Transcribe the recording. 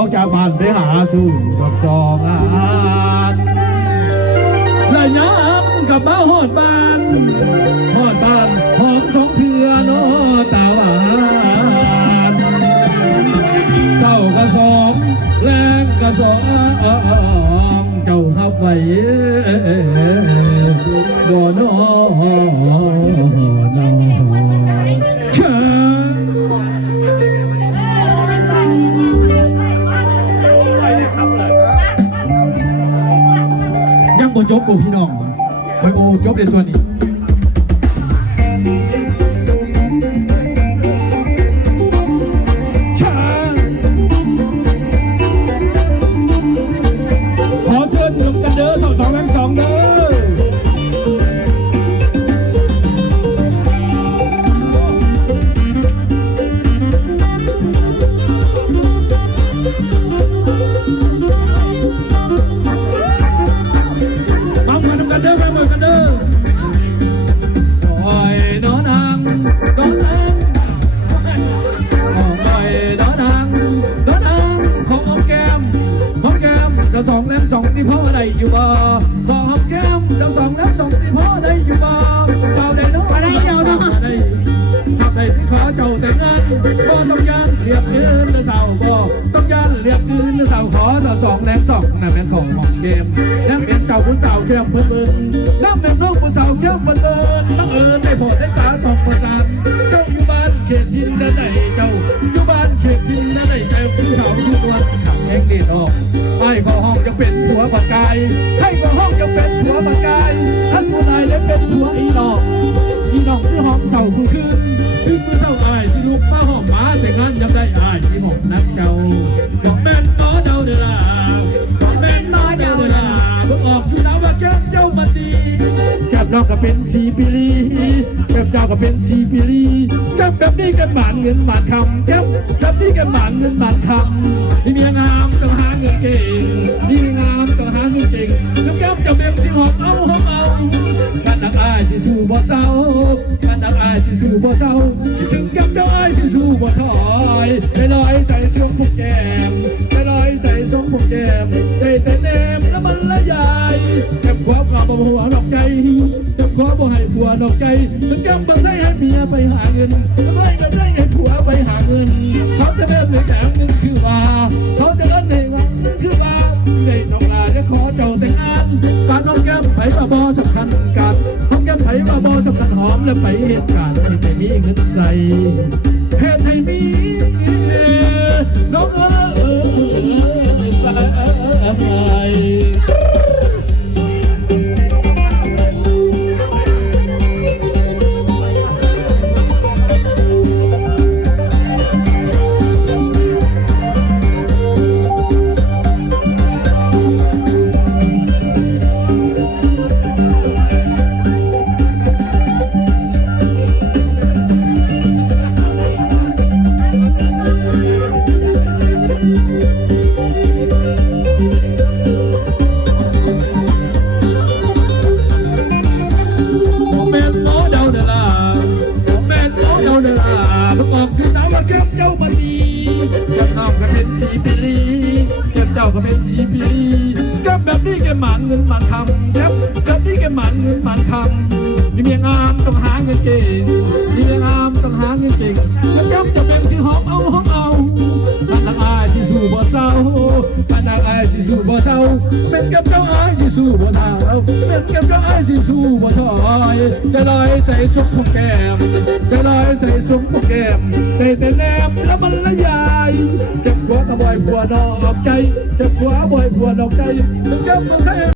อกจากบ้านไปหาสู่ดอกซองและย้ำกับบ้าหอดบ้านหอมสองเถื่อโนตาหวานเศร้ากระสองแรงกระสองเจ้าหับไว้บ่นอยังบ่จบกูพี่น้องไปโอ้จบเด็ดตัวนี้ขอเชิญหนุ่มกันเด้อสองแรงสองเด้อสองแล้วสองที่พ่อได้อยู่บ่ขอหอมแก้มสองแล้วสองที่พ่อได้อยู่บ่เจ้าได้น้องอะไรเจ้าน้องได้ทำได้ที่ขอเจ้าแต่เงินบ่ต้องยันเรียบยืนและสาวบ่ต้องยันเรียบยืนและสาวขอสองแล้วสองนั่นเป็นของหอมแก้มนั่นเป็นเจ้าผู้สาวเข้มเพิ่มเอิญนั่นเป็นลูกผู้สาวเข้มเพิ่มเอิญบังเอิญได้โผล่ได้ตาต้องประสานเจ้าอยู่บ้านเขตดินได้ไหนเจ้าอยู่บ้านเขตดินได้ไหนเจ้าผู้สาวอยู่วันขับแห่งเด็ดออกไอ้ขอห้องจะเป็นผัวปากกายให้ขอห้องจะเป็นผัวปากกายท่านผู้ใดได้เป็นผัวอีน้องที่ห้องเศร้าคู่คืนถึงมือเศร้าอายสิลูกมาห้องมาแต่งานยังได้อายที่ห้องนักเจ้าบอกแม่นน้อเดาเดล่าบอกแม่นน้อเดาเดล่าบอกออกอยู่แล้วว่าเจ้ามันดีแก้มน้องก็เป็นชีปิลีแก้มเจ้าก็เป็นชีปิลีแก้มแบบนี้กันหมานเงินหมานคำแก้มแบบนี้กันหมานเงินหมานคำที่เมียงามต้องหาเงินเก่งที่งามต้องหาเงินเก่งน้ำแก้มจะเป็นสิหอบเอากันนักอายสิสู้บ่เศร้ากันนักอายสิสู้บ่เศร้าถึงแก้มเจ้าอายสิสู้บ่ถอยไปลอยใส่ทรงผมแก้มไปลอยใส่ทรงผมแก้มใจแต่แนมแล้วมันละยายแก้มความกลับบ่หัวดอกใจแก้มความบ่ให้ผัวดอกใจถึงแก้มบ่ใส่ให้เมียไปหาเงินไม่แบบได้ให้ผัวไปหาเงินเขาจะเดินเลยแต่เงินคือว่าเขาจะเดินในวันคือว่าเด็กน้องลาจะขอเจ้าแต่งงานการน้องแก้มไปว่าบ่สำคัญกันน้องแก้มไปว่าบ่สำคัญหอมและไปเหตุการณ์ที่ไม่มีเงินใส่เหตุให้มีน้องใส่เจ้ามันดีแก้มน้องก็เป็นชีปิลีแก้มเจ้าก็เป็นชีปิลีแก้มแบบนี้แก้มหมันเงินหมันคำแก้มแบบนี้แก้มหมันเงินหมันคำมีเมียงามต้องหาเงินเก่งมีเมียงามต้องหาเงินเก่งแก้มจะเป็นสิหอมเอากันนักอายที่สู้บ่เศร้ากันนักอายที่สู้บ่เศร้าเป็นแก้มเจ้าอายที่สู้บ่เศร้าเป็นแก้มเจ้าอายที่สู้บ่ถอยจะลอยใส่ซุปของแก้มจะลอยใส่ซุปของแก้มใจแต่แนมแล้วมันละยายเจ็บหัวกระบอยผัวนอกใจเจ็บหัวบ่อยผัวนอกใจมันเจ็บมาใส่